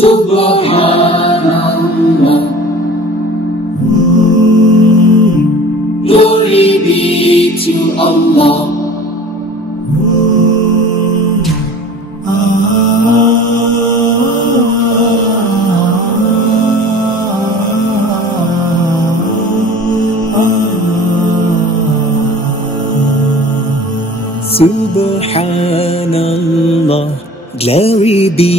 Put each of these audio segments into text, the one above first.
Subhanallah. Glory be to Allah. Subhanallah, glory be.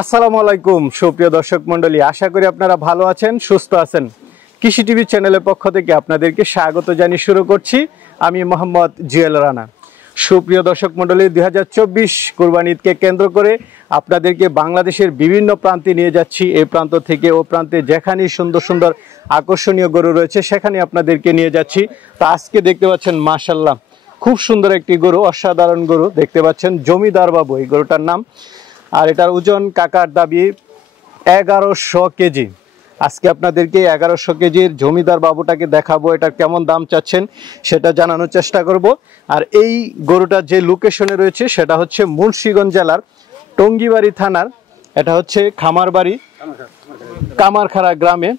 আসসালামু আলাইকুম সুপ্রিয় দর্শক মণ্ডলী, আশা করি আপনারা ভালো আছেন, সুস্থ আছেন। কৃষি টিভি চ্যানেলের পক্ষ থেকে আপনাদেরকে স্বাগত জানিয়ে শুরু করছি আমি মোহাম্মদ জুয়েল রানা। সুপ্রিয় দর্শক মণ্ডলী, 2024 কুরবানি ঈদকে কেন্দ্র করে আপনাদেরকে বাংলাদেশের বিভিন্ন প্রান্তে নিয়ে যাচ্ছি। এই প্রান্ত থেকে ও প্রান্তে যেখানেই সুন্দর সুন্দর আকর্ষণীয় গরু রয়েছে সেখানে আপনাদেরকে নিয়ে যাচ্ছি। তো আজকে দেখতে পাচ্ছেন মাশাআল্লাহ খুব সুন্দর একটি গরু, অসাধারণ গরু দেখতে পাচ্ছেন, জমিদার বাবু এই গরুটার নাম। আর এটার ওজন কাকার দাবি 1100 কেজি। আজকে আপনাদেরকে 1100 কেজির জমিদার বাবুটাকে দেখাবো, এটার কেমন দাম চাচ্ছেন সেটা জানানোর চেষ্টা করব। আর এই গরুটা যে লোকেশনে রয়েছে সেটা হচ্ছে মুন্সিগঞ্জ জেলার টঙ্গিবাড়ি থানার, এটা হচ্ছে খামারবাড়ি কামারখাড়া গ্রামে।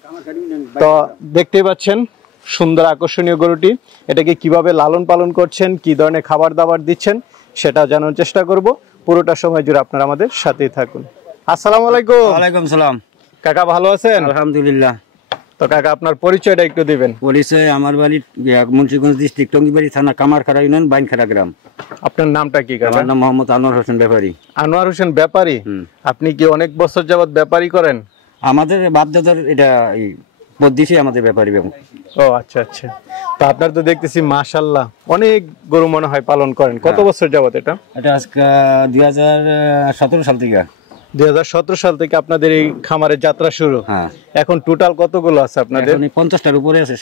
তো দেখতেই পাচ্ছেন সুন্দর আকর্ষণীয় গরুটি, এটাকে কিভাবে লালন পালন করছেন, কি ধরনের খাবার দাবার দিচ্ছেন সেটা জানানোর চেষ্টা করব। পুরোটা সময় জুড়ে আপনারা আমাদের সাথেই থাকুন। আসসালামু আলাইকুম। ওয়ালাইকুম সালাম। কাকা ভালো আছেন? আলহামদুলিল্লাহ। তো কাকা আপনার পরিচয়টা একটু দিবেন। পরিচয়, আমার বাড়ি মুন্সিগঞ্জ ডিস্ট্রিক্ট টঙ্গিবাড়ি থানা কামারখাড়া ইউনিয়ন বাইনখাড়া গ্রাম। আপনার নামটা কি কাকা? আমার নাম মোহাম্মদ আনোয়ার হোসেন ব্যাপারী। আনোয়ার হোসেন ব্যাপারী। আপনি কি অনেক বছর যাবত ব্যাপারী করেন? আমাদের বাপদাদার এটা পদ্ধতি, আমাদের ব্যাপারী। ও আচ্ছা আচ্ছা। তো আপনার তো দেখতেছি মাশাআল্লাহ অনেক গরু মনে হয় পালন করেন। কত বছর যাবত এটা? এটা আজকে 2017 সাল থেকে। 2017 সাল থেকে আপনাদের এই খামারের যাত্রা শুরু। হ্যাঁ। এখন টোটাল কতগুলো আছে আপনাদের? 50টার উপরে আছে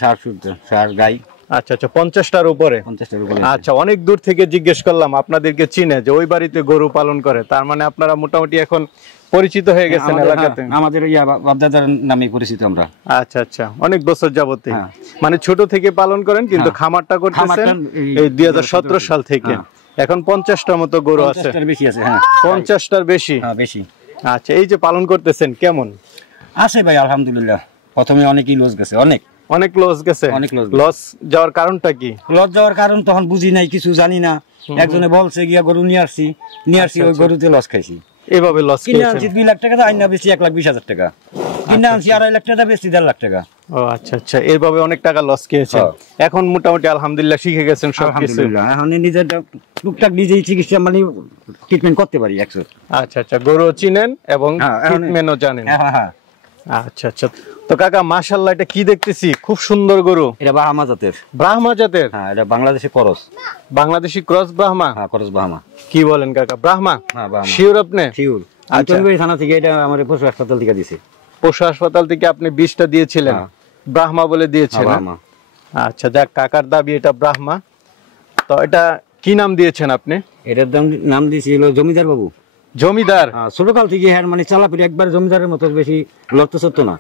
সার গাই। আচ্ছা আচ্ছা, 50টার উপরে। 50টার উপরে। আচ্ছা, অনেক দূর থেকে জিজ্ঞেস করলাম, আপনাদেরকে চিনে যে ওই বাড়িতে গরু পালন করে, তার মানে আপনারা মোটামুটি এখন পরিচিত হয়ে গেছেন এলাকাতে। আমাদের বাপদাদার নামে পরিচিত আমরা। আচ্ছা আচ্ছা, অনেক বছর যাবত। মানে ছোট থেকে পালন করেন, কিন্তু খামারটা করতেছেন এই 2017 সাল থেকে। এখন 50টার মতো গরু আছে। 50টার বেশি আছে। হ্যাঁ, 50টার বেশি। হ্যাঁ বেশি। আচ্ছা, এই যে পালন করতেছেন কেমন আছে ভাই? আলহামদুলিল্লাহ। প্রথমে অনেকই লস গেছে, অনেক লস গেছে। লস যাওয়ার কারণটা কি? লস যাওয়ার কারণ তখন বুঝি নাই, কিছু জানি না। একজনে বলছে গিয়া গরু নিয়ে আসছি, ওই গরুতে লস খাইছি। এভাবে লস কিনে আনছি 2 লাখ টাকা, আইনা বেশি 1,20,000 টাকা। কিনে আনছি 2.5 লাখ টাকা, বেশি 1.5 লাখ টাকা। ও আচ্ছা আচ্ছা, এইভাবে অনেক টাকা লস খেয়েছেন। এখন মোটামুটি আলহামদুলিল্লাহ শিখে গেছেন সবকিছু। এখন নিজের টুকটাক নিজেই চিকিৎসা মানে ট্রিটমেন্ট করতে পারি 100। আচ্ছা আচ্ছা, গরু চিনেন এবং ট্রিটমেন্টও জানেন। হ্যাঁ। আচ্ছা আচ্ছা। তো কাকা মাশাআল্লাহ, এটা কি দেখতেছি? খুব সুন্দর গরু। এটা ব্রাহ্মা জাতের। ব্রাহ্মা জাতের? হ্যাঁ, এটা বাংলাদেশি ক্রস। বাংলাদেশি ক্রস ব্রাহ্মা? হ্যাঁ, ক্রস ব্রাহ্মা। কি বলেন কাকা, ব্রাহ্মা? হ্যাঁ, ব্রাহ্মা। শিওর আপনি? শিওর। টঙ্গিবাড়ি থানা থেকে এটা আমাদের পশু হাসপাতাল থেকে দিয়েছে। পশু হাসপাতাল থেকে আপনি বীজটা দিয়েছিলেন, ব্রাহ্মা বলে দিয়েছেন? আচ্ছা, যাক, কাকার দাবি এটা ব্রাহ্মা। তো এটা কি নাম দিয়েছেন আপনি? এটার নাম দিয়েছিল জমিদার বাবু। জমিদার? ছোটকাল থেকে হ্যাঁ, মানে চালাপিরি একবার জমিদারের মতো, বেশি লড়তে চড়তো না।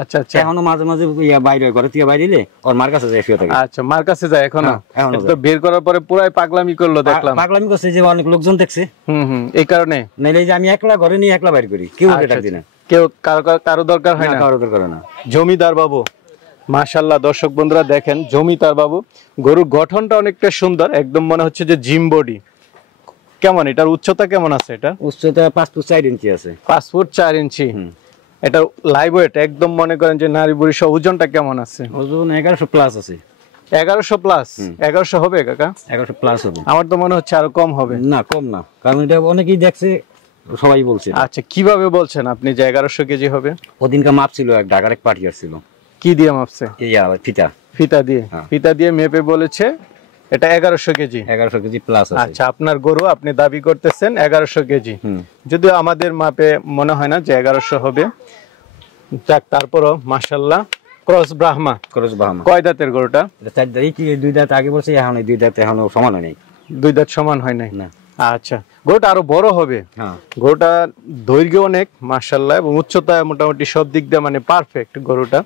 আচ্ছা আচ্ছা। এখনো মাঝে মাঝে বাইরে ঘরে থেকে বাইরে দিলে ওর মার কাছে যায়, শুয়ে থাকে। আচ্ছা, মার কাছে যায় এখনো? তো বের করার পরে পুরাই পাগলামি করলো দেখলাম। পাগলামি করছে যে অনেক লোকজন দেখছে। এই কারণে? নাইলে যে আমি একলা ঘরে নিয়ে একলা বাইর করি, কেউ ডাকছি না। কেউ কারো দরকার হয় না? কারো দরকার না। জমিদার বাবু মাশাআল্লাহ, দর্শক বন্ধুরা দেখেন জমিদার বাবু। গরুর গঠনটা অনেকটা সুন্দর, একদম মনে হচ্ছে যে জিম বডি। কেমন এটার উচ্চতা কেমন আছে? এটা উচ্চতা 5 ফুট 4 ইঞ্চি আছে। 5 ফুট 4 ইঞ্চি। এটা লাইভ ওয়েট একদম মনে করেন যে নারী বুড়ি সহ। ওজনটা কেমন আছে? ওজন 1100 প্লাস আছে। 1100 প্লাস? 1100 হবে কাকা? 1100 প্লাস হবে। আমার তো মনে হচ্ছে আরো কম হবে। না, কম না, কারণ এটা অনেকেই দেখছে, সবাই বলছে। আচ্ছা, কিভাবে বলছেন আপনি যে 1100 কেজি হবে? ওদিনকার মাপ ছিল, এক ঢাকার এক পার্টি আসছিল। কি দিয়ে মাপছে? ফিতা দিয়ে। ফিতা দিয়ে মেপে বলেছে এটা 1100 কেজি। 1100 কেজি প্লাস আছে। আচ্ছা, আপনার গরু আপনি দাবি করতেছেন 1100 কেজি, যদিও আমাদের মাপে মনে হয় না যে 1100 হবে। যাক, তারপরও মাশাআল্লাহ ক্রস ব্রাহ্মা। কয় দাঁতের গরুটা? এটা 4 দাঁত। কি 2 দাঁত আগে বলছে, এখন 2 দাঁত এখনো সমান হয় নাই। 2 দাঁত সমান হয় নাই? না। আচ্ছা, গরুটা আরো বড় হবে। গরুটা দৈর্ঘ্য অনেক মাশাআল্লাহ, এবং উচ্চতা মোটামুটি সব দিক দিয়ে মানে পারফেক্ট। গরুটা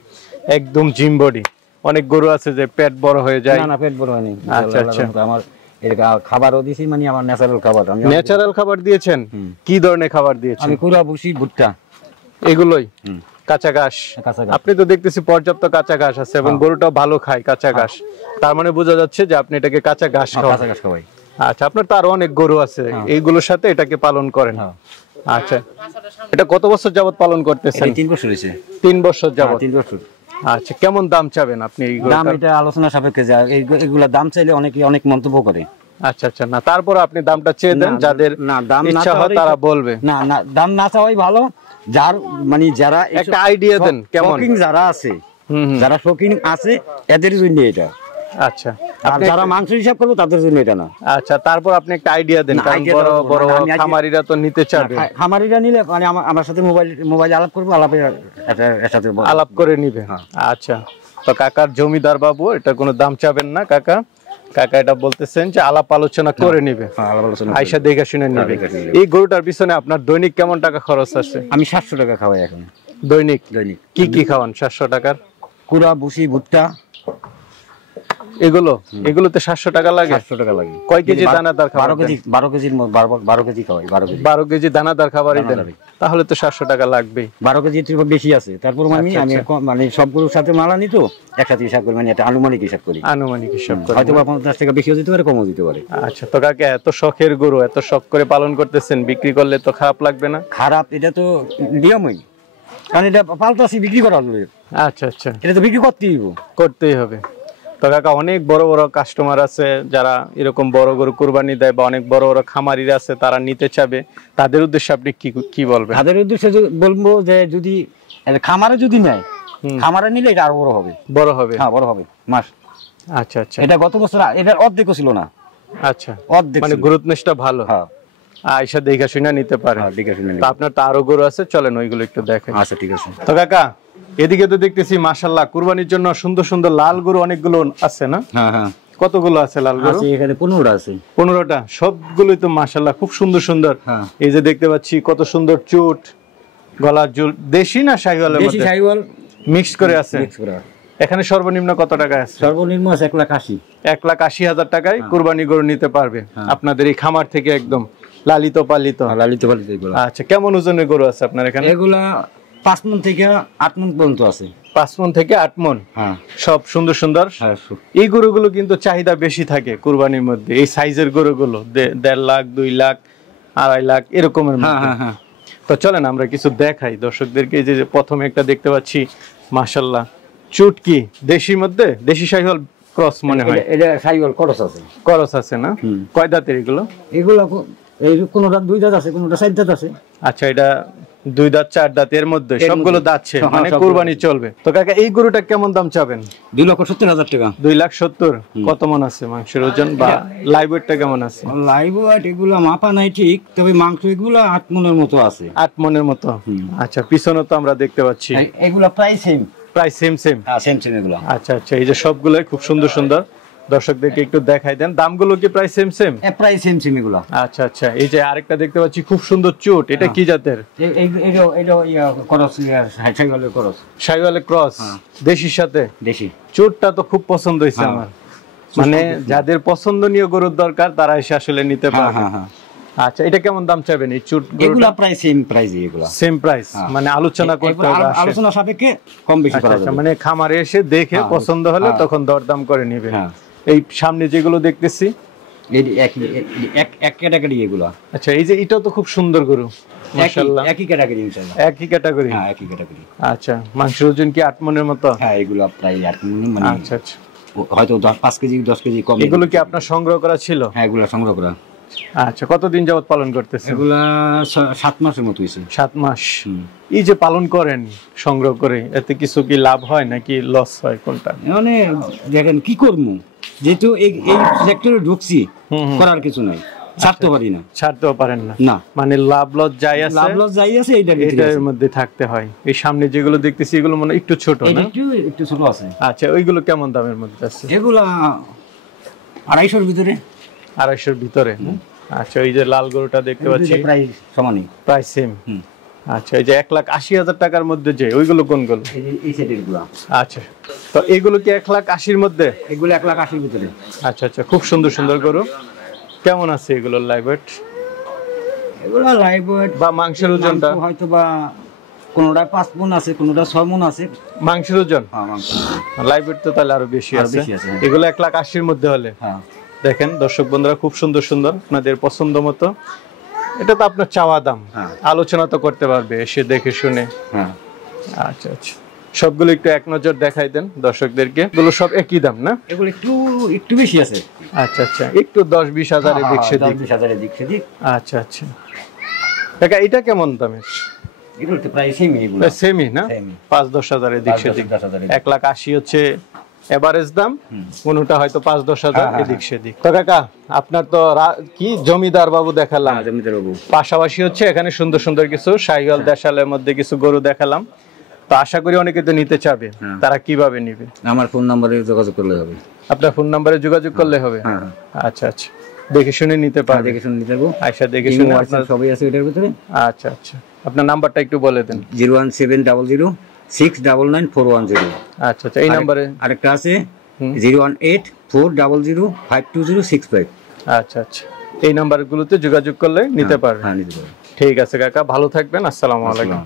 একদম জিম বডি। অনেক গরু আছে যে পেট বড় হয়ে যায়। না, পেট বড় হয়নি। আচ্ছা আচ্ছা। আমার এটা খাবারও দিছি, মানে আমার ন্যাচারাল খাবার। আমি ন্যাচারাল খাবার দিয়েছেন? কি ধরনের খাবার দিয়েছেন? আমি কুড়া ভুসি, ভুট্টা, এগুলোই? কাঁচা ঘাস? কাঁচা ঘাস। আপনি তো দেখতেছি পর্যাপ্ত কাঁচা ঘাস আছে এবং গরুটাও ভালো খায় কাঁচা ঘাস, তার মানে বোঝা যাচ্ছে যে আপনি এটাকে কাঁচা ঘাস খাওয়ান। কাঁচা ঘাস খাওয়াই। আচ্ছা, আপনার তো আরো অনেক গরু আছে, এইগুলোর সাথে এটাকে পালন করেন? আচ্ছা, এটা কত বছর যাবত পালন করতেছেন? 3 বছর হয়েছে। 3 বছর যাবত? 3 বছর। আচ্ছা, কেমন দাম চাবেন আপনি? দাম এটা আলোচনা সাপেক্ষে যায়, এগুলা দাম চাইলে অনেকে অনেক মন্তব্য করে। আচ্ছা আচ্ছা, না তারপর আপনি দামটা চেয়ে দেন, যাদের ইচ্ছা হয় তারা বলবে। না না, দাম না চাওয়াই ভালো। যার মানে যারা একটা আইডিয়া দেন কেমন যারা আছে, যারা শৌখিন আছে এদের জন্য এটা। আচ্ছা, আর যারা মাংস হিসাব করবে তাদের জন্য এটা না। আচ্ছা, তারপর আপনি একটা আইডিয়া দেন, কারণ বড় বড় খামারিরা তো নিতে চাবে। খামারিরা নিলে মানে আমার সাথে মোবাইল আলাপ করবো, আলাপ করে নিবে। আচ্ছা, তো কাকার জমিদার বাবু এটা কোনো দাম চাবেন না কাকা, কাকা এটা বলতেছেন যে আলাপ আলোচনা করে নিবে, আয়সা দেখে শুনে নিবে। এই গরুটার পিছনে আপনার দৈনিক কেমন টাকা খরচ আছে? আমি 700 টাকা খাওয়াই এখন দৈনিক। দৈনিক কি কি খাওয়ান 700 টাকার? কুড়া, ভুসি, ভুট্টা, এগুলোতে 700 টাকা লাগে? 700 টাকা লাগে। কয় কেজি দানাদার খাবার? 12 কেজি খাওয়াই। 12 কেজি দানাদার খাবারই দেন, তাহলে তো 700 টাকা লাগবেই। 12 কেজি বেশি আছে। তারপর আমি মানে সবগুলোর সাথে মালা নিত একসাথে হিসাব করি, মানে এটা আনুমানিক হিসাব করি। আনুমানিক হিসাব করি, হয়তো 50 টাকা বেশিও দিতে পারে, কমও দিতে পারে। আচ্ছা, তো কাকা এত শখের গরু এত শখ করে পালন করতেছেন, বিক্রি করলে তো খারাপ লাগবে না? খারাপ, এটা তো নিয়মই, কারণ এটা পাল্টাছি বিক্রি করার জন্য। আচ্ছা আচ্ছা, এটা তো বিক্রি করতেই হবে। তো কাকা অনেক বড় বড় কাস্টমার আছে যারা এরকম বড় গরু কুরবানি দেয়, বা অনেক বড় বড় খামারিরা আছে তারা নিতে চাবে, তাদের উদ্দেশ্যে আপনি কি বলবেন? তাদের উদ্দেশ্যে বলবো যে যদি খামারে যদি নেয়, খামারে নিলে এটা আরো বড় হবে। হ্যাঁ, বড় হবে মাস। আচ্ছা আচ্ছা, এটা গত বছর এটার অর্ধেকও ছিল না। আচ্ছা, অর্ধেক, মানে গুরুত্বটা ভালো। হ্যাঁ, আয়সা দেখা শুনে নিতে পারে। তো আপনার তো আরো গরু আছে, চলেন ওইগুলো একটু দেখেন। আচ্ছা, ঠিক আছে। তো কাকা এদিকে তো দেখতেছি মাশাআল্লাহ কুরবানির জন্য সুন্দর সুন্দর লাল গরু অনেকগুলো আছে না? হ্যাঁ হ্যাঁ। কতগুলো আছে লাল গরু? এখানে 15টা আছে। 15টা, সবগুলোই তো মাশাআল্লাহ খুব সুন্দর সুন্দর। এই যে দেখতে পাচ্ছি কত সুন্দর চুট, গলার ঝুল, দেশি না শাহিওয়ালের মধ্যে? দেশি শাহিওয়াল মিক্স করে আছে। এখানে সর্বনিম্ন কত টাকা আছে? সর্বনিম্ন আছে 1,80,000। 1,80,000 টাকায় কুরবানি গরু নিতে পারবে আপনাদের এই খামার থেকে, একদম লালিত পালিত। এগুলো। আচ্ছা, কেমন ওজনের গরু আছে আপনার এখানে? এগুলা 5 মণ থেকে 8 মণ পর্যন্ত আছে। 5 মণ থেকে 8 মণ? হ্যাঁ, সব সুন্দর সুন্দর। এই গরুগুলো কিন্তু চাহিদা বেশি থাকে কুরবানির মধ্যে, এই সাইজের গরুগুলো 1.5 লাখ, 2 লাখ, 2.5 লাখ এরকমের মধ্যে। তো চলেন আমরা কিছু দেখাই দর্শকদেরকে। এই যে প্রথমে একটা দেখতে পাচ্ছি মাশাআল্লাহ, চুটকি দেশির মধ্যে, দেশি শাহিওয়াল ক্রস মনে হয়। এটা শাহিওয়াল ক্রস আছে না? কয় দাঁতের এগুলো? এই কোনটা 2 দাঁত আছে, কোনটা 4 দাঁত আছে। আচ্ছা, এটা 2 দাঁত 4 দাঁত এর মধ্যে সবগুলো দাঁতছে, মানে কুরবানি চলবে। তো কাকা এই গরুটা কেমন দাম চাবেন? 2,70,000 টাকা। 2,70,000। কত মণ আছে মাংসের ওজন, বা লাইভ ওয়েটটা কেমন আছে? লাইভ ওয়েট এগুলা মাপা নাই ঠিক, তবে মাংস এগুলা 8 মণের মতো আছে। 8 মণের মতো। আচ্ছা, পিছনে তো আমরা দেখতে পাচ্ছি এগুলা প্রায় সেম। হ্যাঁ, সেম এগুলো। আচ্ছা আচ্ছা, এই যে সবগুলাই খুব সুন্দর সুন্দর, দর্শকদেরকে একটু দেখাই দেন। দামগুলো কি প্রায় সেম? প্রায় সেম এগুলো। আচ্ছা আচ্ছা, এই যে আরেকটা দেখতে পাচ্ছি খুব সুন্দর চুট, এটা কি জাতের? শাহিওয়ালের ক্রস, দেশির সাথে। দেশি চুটটা তো খুব পছন্দ হয়েছে আমার, মানে যাদের পছন্দনীয় গরুর দরকার তারা এসে আসলে নিতে পারবে। আচ্ছা, এটা কেমন দাম চাবেন এই চুট? এগুলা প্রায় সেম প্রাইস। এগুলা সেম প্রাইস, মানে আলোচনা করতে হবে, আলোচনা সাপেক্ষে কম বেশি করা যাবে। মানে খামারে এসে দেখে পছন্দ হলে তখন দরদাম করে নেবে। এই সামনে যেগুলো দেখতেছি এক ক্যাটাগরি এগুলো। আচ্ছা, এই যে এটাও তো খুব সুন্দর গরু মাশাআল্লাহ। একই ক্যাটাগরি ইনশাআল্লাহ। একই ক্যাটাগরি? হ্যাঁ, একই ক্যাটাগরি। আচ্ছা, মাংসের ওজন কি 8 মণের মতো? হ্যাঁ, এগুলো প্রায় 8 মণ। মানে আচ্ছা আচ্ছা, হয়তো 5 কেজি 10 কেজি কম। এগুলো কি আপনার সংগ্রহ করা ছিল? হ্যাঁ, এগুলো সংগ্রহ করা। আচ্ছা, কতদিন যাবত পালন করতেছেন? এগুলা 7 মাসের মতো হইছে। 7 মাস। এই যে পালন করেন সংগ্রহ করে, এতে কিছু কি লাভ হয় নাকি লস হয়, কোনটা? মানে দেখেন কি করব, যেহেতু এই সেক্টরে ঢুকছি, করার কিছু নাই, ছাড়তে পারি না। ছাড়তেও পারেন না, মানে লাভ লস যাই আছে এটার মধ্যে থাকতে হয়। এই সামনে যেগুলো দেখতেছি এগুলো মনে একটু ছোট না? একটু ছোট আছে। আচ্ছা, ওইগুলো কেমন দামের মধ্যে আছে? এগুলা 250-এর ভিতরে। 250-এর ভিতরে। আচ্ছা, এই যে লাল গরুটা দেখতে পাচ্ছি প্রায় সমানই, প্রায় সেম। আচ্ছা, এই যে 1,80,000 টাকার মধ্যে যে ওইগুলো কোনগুলো? এই সেটের গুলো। আচ্ছা, তো এগুলো কি 1,80,000-এর মধ্যে? এগুলো 1,80,000-এর ভিতরে। আচ্ছা আচ্ছা, খুব সুন্দর সুন্দর গরু। কেমন আছে এগুলোর লাইভ ওয়েট? এগুলো লাইভ ওয়েট বা মাংসের ওজনটা হয়তো বা কোনটা 5 মণ আছে, কোনটা 6 মণ আছে মাংসের ওজন। হ্যাঁ মাংস লাইভ ওয়েট তো তাহলে আরো বেশি আছে। এগুলো 1,80,000 এর মধ্যে হলে। হ্যাঁ দেখেন দর্শক বন্ধুরা, খুব সুন্দর সুন্দর, আপনাদের পছন্দ মতো। এটা তো আপনার চাওয়া দাম, আলোচনা তো করতে পারবে এসে দেখে শুনে। হ্যাঁ আচ্ছা আচ্ছা, সবগুলো একটু এক নজর দেখাই দেন দর্শকদেরকে। এগুলো সব একই দাম না? এগুলো একটু বেশি আছে। আচ্ছা আচ্ছা, একটু 10-20 হাজারের দিক সেদিক। 10-20 হাজারের দিক সেদিক। আচ্ছা আচ্ছা কাকা, এটা কেমন দামের? এগুলো তো প্রায় সেমই, এগুলো সেমই না? 5-10 হাজারের দিক সেদিক। 1,80,000 হচ্ছে এভারেজ দাম, কোনটা হয়তো 5-10 হাজার এদিক সেদিক। তো কাকা, আপনার তো কি জমিদার বাবু দেখালাম, জমিদার বাবু, পাশাপাশি হচ্ছে এখানে সুন্দর সুন্দর কিছু শাহিওয়াল দেশালের মধ্যে কিছু গরু দেখালাম। তো আশা করি অনেকে তো নিতে চাবে, তারা কিভাবে নিবে? আমার ফোন নম্বরে যোগাযোগ করলে হবে। আপনার ফোন নম্বরে যোগাযোগ করলে হবে? আচ্ছা আচ্ছা, দেখে শুনে নিতে পারবে। দেখে শুনে নিতে পারবো। আচ্ছা, দেখে শুনে আপনার সবই আছে এটার ভিতরে। আচ্ছা আচ্ছা, আপনার নাম্বারটা একটু বলে দেন। 01700-699-410। আচ্ছা আচ্ছা, এই নাম্বারে আরেকটা আছে 018-400-52065। আচ্ছা আচ্ছা, এই নাম্বারগুলোতে যোগাযোগ করলে নিতে পারবে। হ্যাঁ নিতে পারবে। ঠিক আছে কাকা, ভালো থাকবেন। আসসালামু আলাইকুম।